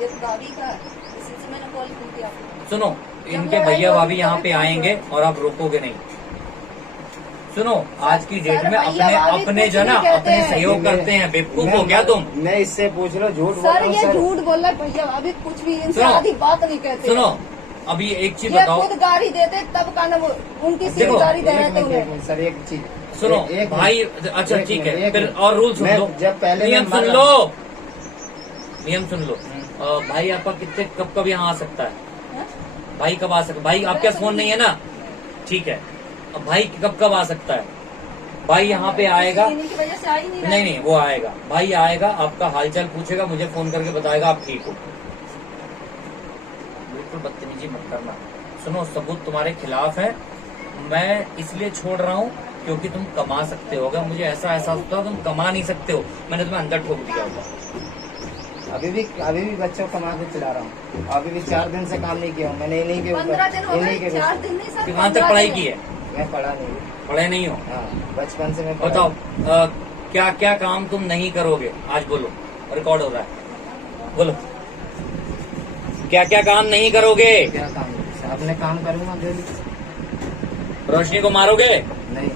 ये तो भाभी का है, इसी से मैंने कॉल की थी आपको। सुनो, इनके भैया भाभी यहाँ पे आएंगे और आप रोकोगे नहीं। सुनो, आज की डेट में अपने जो ना अपने सहयोग करते हैं। बेवकूफ हो क्या तुम? मैं इससे पूछ लो, झूठ बोल सर रहा हूँ ये सर। झूठ बोल रहा है भैया, अभी कुछ भी इनसे सुनो। आधी बात नहीं कहते। सुनो, अभी एक चीज ये बताओ। खुद गाड़ी देते तब का ना वो उनकी देखो, सीट गाड़ी दे एक रहे थे मिनट, उन्हें। एक मिनट सर, एक चीज सुनो एक भाई, मिनट। अच्छा एक ठीक मिनट, है, एक फिर मिनट। और रूल सुन मैं लो, जब पहले नियम मैं सुन मर लो, नियम सुन लो। भाई आपका कितने कब यहाँ आ सकता है? हैं? भाई कब आ सकता? भाई आपके पास फोन नहीं है ना? ठीक है, अब भाई कब आ सकता है? भाई यहाँ पे आएगा, इन्हीं की वजह से आ ही नहीं रहा। नहीं वो आएगा, भाई आएगा, आपका हालचाल पूछेगा, मुझे फोन करके बताएगा आप ठीक हो। बिल्कुल बदतमीजी मत करना। सुनो, सबूत तुम्हारे खिलाफ है, मैं इसलिए छोड़ रहा हूँ क्योंकि तुम कमा सकते हो। अगर मुझे ऐसा एहसास होता है तुम कमा नहीं सकते हो, मैंने तुम्हें अंदर ठोक दिया होता। अभी भी बच्चों को कमा के खिला रहा हूँ। अभी भी 4 दिन से काम नहीं किया हूँ मैंने, इन्हीं के 15 दिन हो इन्हीं गए, के 4 दिन नहीं सर। फिर वहां तक 15 पढ़ाई दिन। की है? मैं पढ़ा नहीं। पढ़े नहीं हो? हाँ, बचपन से मैं पढ़ा बताओ, नहीं। क्या क्या काम तुम नहीं करोगे आज? बोलो, रिकॉर्ड हो रहा है, बोलो क्या क्या काम नहीं करोगे? क्या काम? अपने काम करूंगा डेली। रोशनी को मारोगे? नहीं,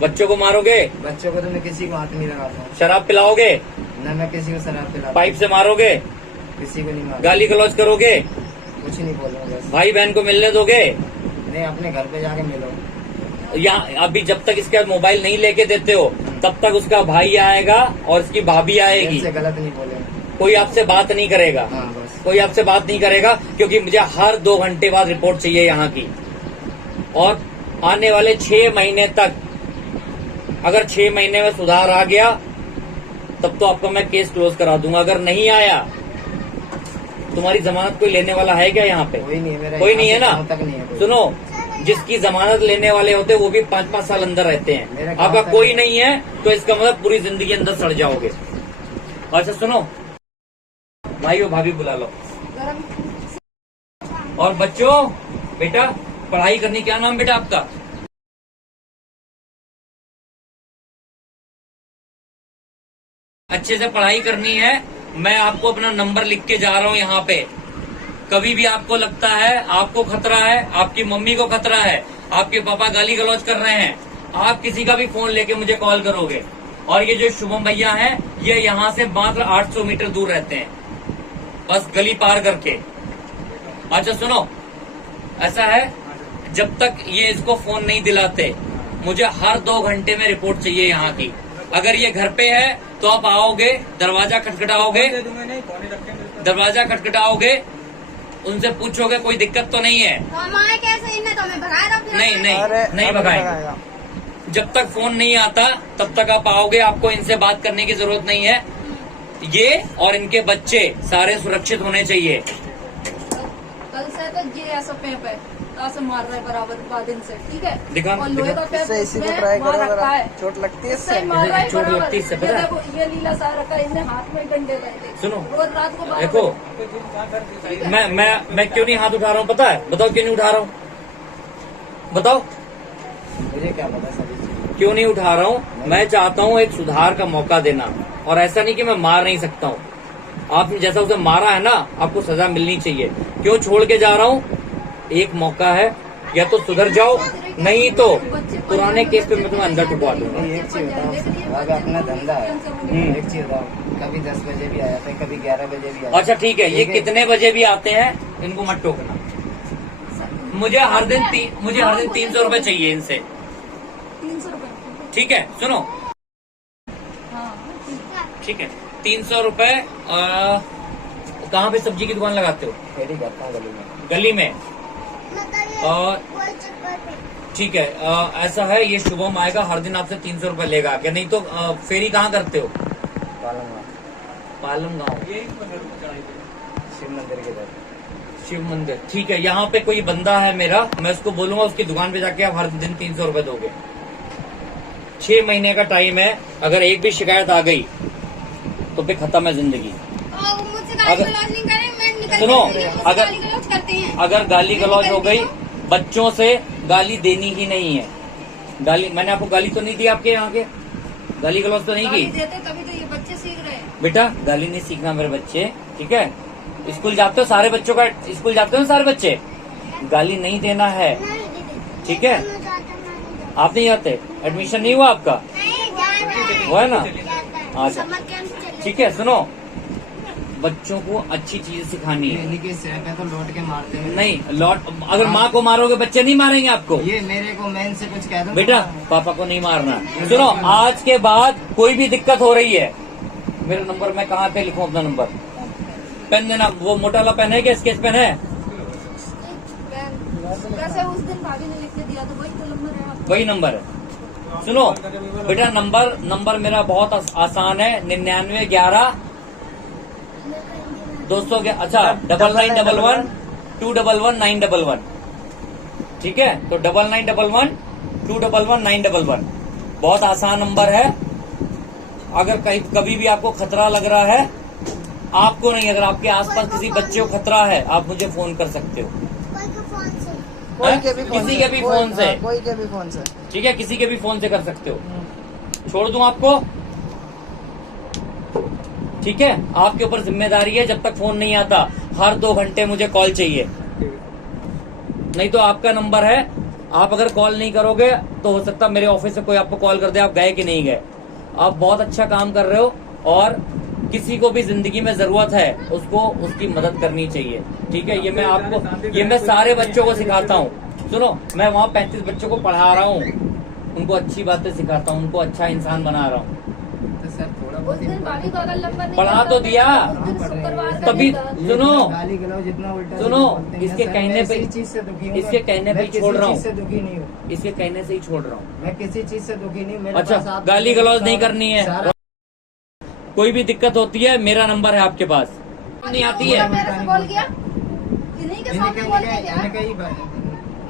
बच्चों को मारोगे? बच्चों को तो मैं किसी को हाथ नहीं लगाता हूँ। शराब पिलाओगे? न मैं किसी को शराब पिलाता पाइप से मारोगे? हूँ, किसी को नहीं मारता। गाली गलौज करोगे? कुछ नहीं बोलूंगा बस। भाई बहन को मिलने दोगे? नहीं, अपने घर पे जाके मिलो। यहाँ अभी जब तक इसका मोबाइल नहीं लेके देते हो तब तक उसका भाई आएगा और इसकी भाभी आएगी। से गलत नहीं बोले। कोई आपसे बात नहीं करेगा, हाँ बस। कोई आपसे बात नहीं करेगा, क्योंकि मुझे हर 2 घंटे बाद रिपोर्ट चाहिए यहाँ की। और आने वाले 6 महीने तक, अगर 6 महीने में सुधार आ गया तब तो आपको मैं केस क्लोज करा दूंगा। अगर नहीं आया, तुम्हारी जमानत कोई लेने वाला है क्या यहाँ पे? कोई नहीं है मेरा, कोई नहीं है ना? यहाँ तक नहीं है कोई। सुनो, जिसकी जमानत लेने वाले होते हैं वो भी 5-5 साल अंदर रहते मेरा हैं। गाँव आपका तक कोई है। नहीं है तो इसका मतलब पूरी जिंदगी अंदर सड़ जाओगे। अच्छा सुनो, भाई और भाभी बुला लो। और बच्चों, बेटा पढ़ाई करनी, क्या नाम बेटा आपका? अच्छे से पढ़ाई करनी है। मैं आपको अपना नंबर लिख के जा रहा हूँ यहाँ पे। कभी भी आपको लगता है आपको खतरा है, आपकी मम्मी को खतरा है, आपके पापा गाली गलौज कर रहे हैं, आप किसी का भी फोन लेके मुझे कॉल करोगे। और ये जो शुभम भैया हैं, ये यहाँ से मात्र 800 मीटर दूर रहते हैं, बस गली पार करके। अच्छा सुनो, ऐसा है, जब तक ये इसको फोन नहीं दिलाते, मुझे हर 2 घंटे में रिपोर्ट चाहिए यहाँ की। अगर ये घर पे है तो आप आओगे, दरवाजा खटखटाओगे, दरवाजा खटखटाओगे, उनसे पूछोगे कोई दिक्कत तो नहीं है। तो हम आए कैसे? इन्हें तो हमें भगाए रखना नहीं है। नहीं नहीं भगाएंगे। जब तक फोन नहीं आता तब तक आप आओगे, आपको इनसे बात करने की जरूरत नहीं है। ये और इनके बच्चे सारे सुरक्षित होने चाहिए। कल से तो ये ऐसा पैप है, ऐसे मार रहा है बराबर बाद दिन से, ठीक है। दिखा- और लोहे का पैप इसी को उसमें ट्राई मार करो रखा जरा, है। चोट लगती है इससे इससे। मार रहा है चोट बराबर। लगती है इससे, ये पता है? देखो, ये नीला सा रखा है, इन्हें हाथ में डंडे रहते। सुनो, रोज रात को 12 देखो, बजे। मैं क्यों नहीं हाथ उठा रहा हूँ पता है? बताओ क्यों नहीं उठा रहा हूँ, बताओ मुझे क्या पता सभी चीज़। क्यों नहीं उठा रहा हूँ। मैं चाहता हूँ एक सुधार का मौका देना, और ऐसा नहीं कि मैं मार नहीं सकता हूँ। आपने जैसा उसे मारा है ना, आपको सजा मिलनी चाहिए। क्यों छोड़ के जा रहा हूँ? एक मौका है, या तो सुधर जाओ, नहीं तो पुराने केस पे मैं तुम्हें अंदर टुकवा दूंगा। नहीं, एक चीज बताओ, अगर अपना धंधा है, एक चीज बताओ, कभी 10 बजे भी आया था, कभी 11 बजे भी आया। अच्छा ठीक है, ये कितने बजे भी आते हैं, इनको मत टोकना। मुझे हर दिन 300 रुपए चाहिए इनसे, 300 रुपए। ठीक है? सुनो, हाँ, ठीक है, 300 रुपए। कहाँ पे सब्जी की दुकान लगाते हो? फेरी करता हूँ गली में। गली में। और ठीक है, ऐसा है, ये शुभम आएगा, हर दिन आपसे 300 रुपए लेगा क्या? नहीं तो फेरी कहाँ करते हो? पालम गाँव, शिव मंदिर के तरफ। शिव मंदिर, ठीक है। यहाँ पे कोई बंदा है मेरा, मैं उसको बोलूंगा उसकी दुकान पे जाके आप हर दिन 300 रुपए दोगे। 6 महीने का टाइम है, अगर एक भी शिकायत आ गई तो फिर खत्म है जिंदगी। और मुझसे गाली अगर- गलौज नहीं करें, मैं निकल सुनो, जाऊंगी, मुझसे अगर- गाली गलौज करते हैं। अगर गाली गलौज हो गई, बच्चों से गाली देनी ही नहीं है। गाली, मैंने आपको गाली तो नहीं दी आपके यहाँ के? गाली गलौज तो नहीं गाली की देते तभी तो ये बच्चे सीख रहे हैं। बेटा? गाली नहीं सीखना मेरे बच्चे, ठीक है? स्कूल जाते हो सारे बच्चों का, स्कूल जाते हो सारे बच्चे, गाली नहीं देना है, ठीक है? आप नहीं जाते? एडमिशन नहीं हुआ आपका? हुआ है ना? अच्छा ठीक है। सुनो, बच्चों को अच्छी चीज सिखानी है। डेली के सिर पे तो लौट के मारते हैं। नहीं लौट, अगर माँ को मारोगे बच्चे नहीं मारेंगे आपको। ये मेरे को मैं इनसे कुछ कह दूं? बेटा पापा को नहीं मारना। सुनो, आज के बाद कोई भी दिक्कत हो रही है, मेरा नंबर मैं कहाँ पे लिखूं अपना नंबर? पेन देना, वो मोटा वाला पेन है क्या? स्केच पेन है? कैसे उस दिन भाभी ने लिख के दिया तो वही तो नंबर है आपका। वही नंबर है। सुनो बेटा, नंबर मेरा बहुत आसान है, 9911 200 के, अच्छा 9911 211 911, ठीक है? तो 9911 211 911 बहुत आसान नंबर है। अगर कभी भी आपको खतरा लग रहा है, आपको नहीं, अगर आपके आसपास किसी बच्चे को खतरा है, आप मुझे फोन कर सकते हो। कोई के भी किसी के भी फोन से, कोई के भी फोन से, ठीक है? किसी के भी फोन से कर सकते हो। छोड़ दूं आपको? ठीक है, आपके ऊपर जिम्मेदारी है। जब तक फोन नहीं आता, हर 2 घंटे मुझे कॉल चाहिए। नहीं तो आपका नंबर है, आप अगर कॉल नहीं करोगे तो हो सकता मेरे ऑफिस से कोई आपको कॉल कर दे, आप गए कि नहीं गए। आप बहुत अच्छा काम कर रहे हो, और किसी को भी जिंदगी में जरूरत है उसको उसकी मदद करनी चाहिए, ठीक है? ये मैं आपको, ये मैं सारे बच्चों को सिखाता हूँ। सुनो, मैं वहाँ 35 बच्चों को पढ़ा रहा हूँ, उनको अच्छी बातें सिखाता हूँ, उनको अच्छा इंसान बना रहा हूँ। तो सर थोड़ा उस बहुत दिन भाभी को अगर नंबर नहीं पढ़ा मिलता तो दिया, उस दिन शुक्रवार का तभी दिन था। सुनो, गाली गलौज जितना उल्टा सुनो, बोलते हैं इसके सर, कहने मैं पे- किसी चीज से दुखी हूँ। इसके कहने पे मैं ही छोड़ किसी रहा हूँ। चीज से दुखी नहीं हूँ। इसके कहने से ही छोड़ रहा हूँ। मैं किसी चीज से दुखी नहीं हूँ। मेरे अच्छा, पास आप- गाली गलौज नहीं करनी है। सारा- कोई भी दिक्कत होती है, मेरा नंबर है आपके पास। नहीं आती है, मेरे से बोल गया, इन्हीं के इन्हीं सामने के बोल लिए- के गया। इन्हीं का ही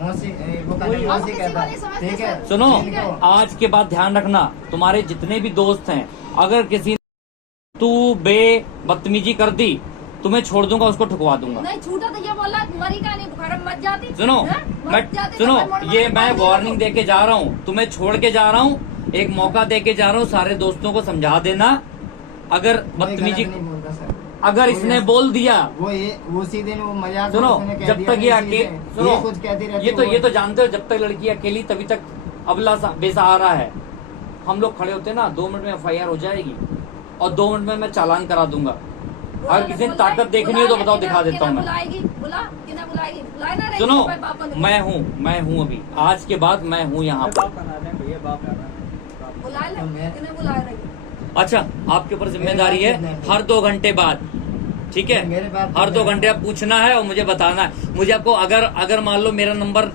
मौसी वो कहना हम मौसी किसी कहता को नहीं है, समझते ठीक है? सर। सुनो, ठीक है। आज के बाद ध्यान रखना, तुम्हारे जितने भी दोस्त हैं, अगर किसी तू बदतमीजी कर दी, तुम्हें छोड़ दूंगा, उसको ठुकवा दूंगा। नहीं छूटा तो ये बोला मरी का नहीं, बुखार में मत जाती। सुनो, हाँ? मैं मत जाती तो सुनो, मैं मोड़ ये मार मैं दूंगी। वार्निंग दे के जा रहा हूँ, तुम्हें छोड़ के जा रहा हूँ, एक मौका दे के जा रहा हूँ। सारे दोस्तों को समझा देना, अगर कोई बदतमीजी, गलत नहीं बोलता सर। अगर इसने बोल दिया, वो ये उसी दिन वो मजाक सुनो, में उसने कह जब दिया तक कि ये इसी अकेले, दिन सुनो, ये कुछ कहती रहती ये तो जानते हो, जब तक लड़की अकेली तभी तक अबला बेसहारा है। हम लोग खड़े होते हैं ना, 2 मिनट में FIR हो जाएगी और 2 मिनट में मैं चालान करा दूंगा। अगर किसी ने ताकत देखनी हो तो बताओ, दिखा देता हूँ मैं। सुनो, मैं हूँ अभी, आज के बाद मैं हूँ यहाँ पर। बाप बना दें भैया, बाप बना दें। अच्छा, आपके ऊपर जिम्मेदारी है हर 2 घंटे बाद, ठीक है? मेरे बाप हर 2 घंटे आप पूछना है और मुझे बताना है। मुझे आपको अगर मान लो मेरा नंबर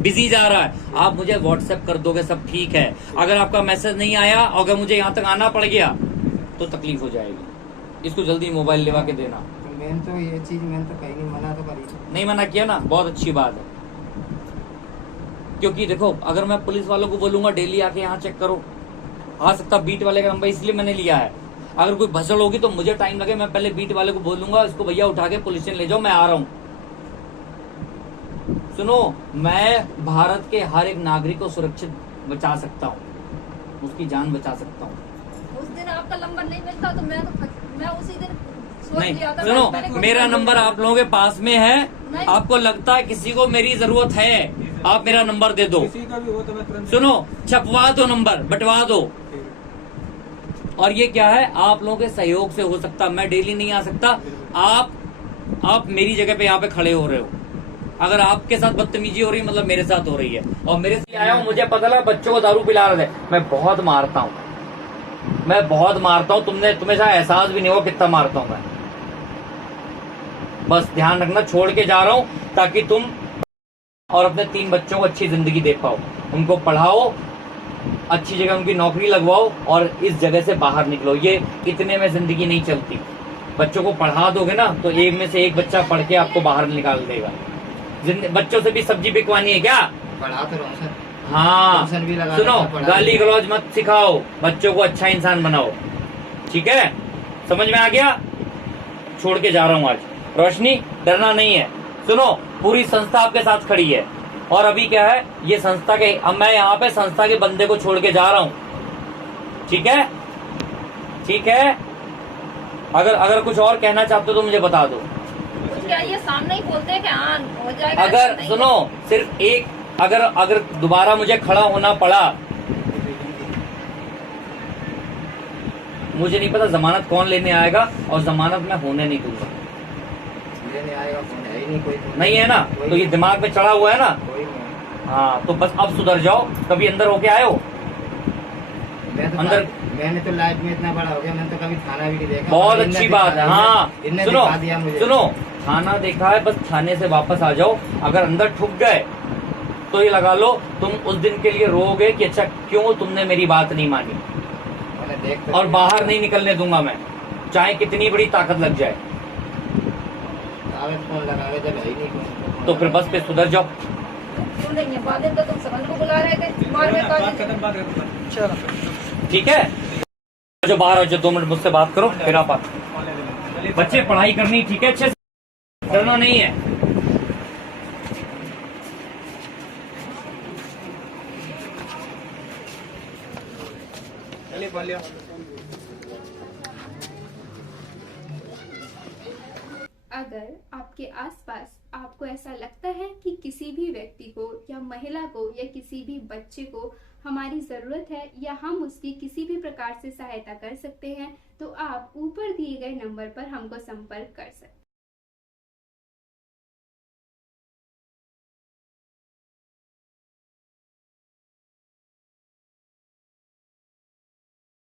बिजी जा रहा है, आप मुझे WhatsApp कर दोगे, सब ठीक है। अगर आपका मैसेज नहीं आया, अगर मुझे यहाँ तक आना पड़ गया तो तकलीफ हो जाएगी। इसको जल्दी मोबाइल लेवा के देना। तो मैंने तो ये चीज मैंने तो कहीं नहीं मना तो करी। नहीं मना किया ना, बहुत अच्छी बात है। क्योंकि देखो, अगर मैं पुलिस वालों को बोलूंगा डेली आके यहाँ चेक करो, आ सकता बीट वाले का नंबर, इसलिए मैंने लिया है। अगर कोई भसड़ होगी तो मुझे टाइम लगे, मैं पहले बीट वाले को बोलूंगा, इसको भैया उठा के पुलिस स्टेशन ले जाओ, मैं आ रहा हूँ। सुनो, मैं भारत के हर एक नागरिक को सुरक्षित बचा सकता हूँ, उसकी जान बचा सकता हूँ। उस दिन आपका नंबर नहीं मिलता तो मैं उसी दिन सोच नहीं, लिया था। सुनो, मेरा नंबर आप लोगों के पास में है। आपको लगता है किसी को मेरी जरूरत है, आप मेरा नंबर दे दो। किसी का भी हो तो मैं तुरंत। सुनो, छपवा दो, नंबर बंटवा दो। और ये क्या है, आप लोगों के सहयोग से हो सकता, मैं डेली नहीं आ सकता। आप मेरी जगह पे यहाँ पे खड़े हो रहे हो। अगर आपके साथ बदतमीजी हो रही है, मतलब मेरे साथ हो रही है। और मेरे से आया हूँ, मुझे पता लगा बच्चों को दारू पिला रहे थे। मैं बहुत मारता हूँ, तुम्हें शायद एहसास भी नहीं हो कितना मारता हूँ मैं। बस ध्यान रखना, छोड़ के जा रहा हूँ ताकि तुम और अपने 3 बच्चों को अच्छी जिंदगी दे पाओ, उनको पढ़ाओ, अच्छी जगह उनकी नौकरी लगवाओ और इस जगह से बाहर निकलो। ये इतने में जिंदगी नहीं चलती। बच्चों को पढ़ा दोगे ना तो एक में से एक बच्चा पढ़ के आपको बाहर निकाल देगा। बच्चों से भी सब्जी बिकवानी है क्या? पढ़ा तो रहा हूँ सर। हाँ, ट्यूशन भी लगा सुनो, रखा है, पढ़ा गाली गलौज मत सिखाओ, बच्चों को अच्छा इंसान बनाओ, ठीक है? समझ में आ गया? छोड़ के जा रहा हूँ आज। रोशनी, डरना नहीं है। सुनो, पूरी संस्था आपके साथ खड़ी है। और अभी क्या है, ये संस्था के, अब मैं यहाँ पे संस्था के बंदे को छोड़ के जा रहा हूँ, ठीक है? ठीक है, अगर कुछ और कहना चाहते हो तो मुझे बता दो। क्या ये सामने ही बोलते हैं कि हाँ हो जाएगा? अगर सुनो, सिर्फ एक, अगर दोबारा मुझे खड़ा होना पड़ा, मुझे नहीं पता जमानत कौन लेने आएगा, और जमानत मैं होने नहीं दूंगा। लेने आएगा कौन? है ही नहीं कोई। नहीं है ना, तो ये दिमाग में चढ़ा हुआ है ना। कोई नहीं। हाँ, तो बस अब सुधर जाओ। कभी अंदर होके आए हो? अंदर मैंने तो लाइफ में इतना बड़ा हो गया, मैंने तो कभी थाना भी नहीं देखा। बहुत अच्छी बात है। हाँ, इनने सुनो दिखा दिया मुझे। सुनो, थाना देखा है, बस थाने से वापस आ जाओ। अगर अंदर ठुक गए तो ये लगा लो, तुम उस दिन के लिए रोओगे कि अच्छा क्यों तुमने मेरी बात नहीं मानी। मैंने देख तो और बाहर नहीं निकलने दूंगा मैं, चाहे कितनी बड़ी ताकत लग जाए। कागज कौन लगावे जब है ही नहीं कोई। तो फिर बस पे सुधर जाओ। क्यों नहीं है? बाद में तो तुम समझ को बुला रहे थे, मार में बात काट खत्म, बात खत्म। चलो ठीक है, जो बाहर हो, जो 2 मिनट मुझसे बात करो, फिर आप बच्चे पढ़ाई करनी, ठीक है? अच्छे से डरना नहीं है। चलिए बोलिए। अगर आपके आसपास आपको ऐसा लगता है कि किसी भी व्यक्ति को या महिला को या किसी भी बच्चे को हमारी ज़रूरत है या हम उसकी किसी भी प्रकार से सहायता कर सकते हैं, तो आप ऊपर दिए गए नंबर पर हमको संपर्क कर सकते हैं।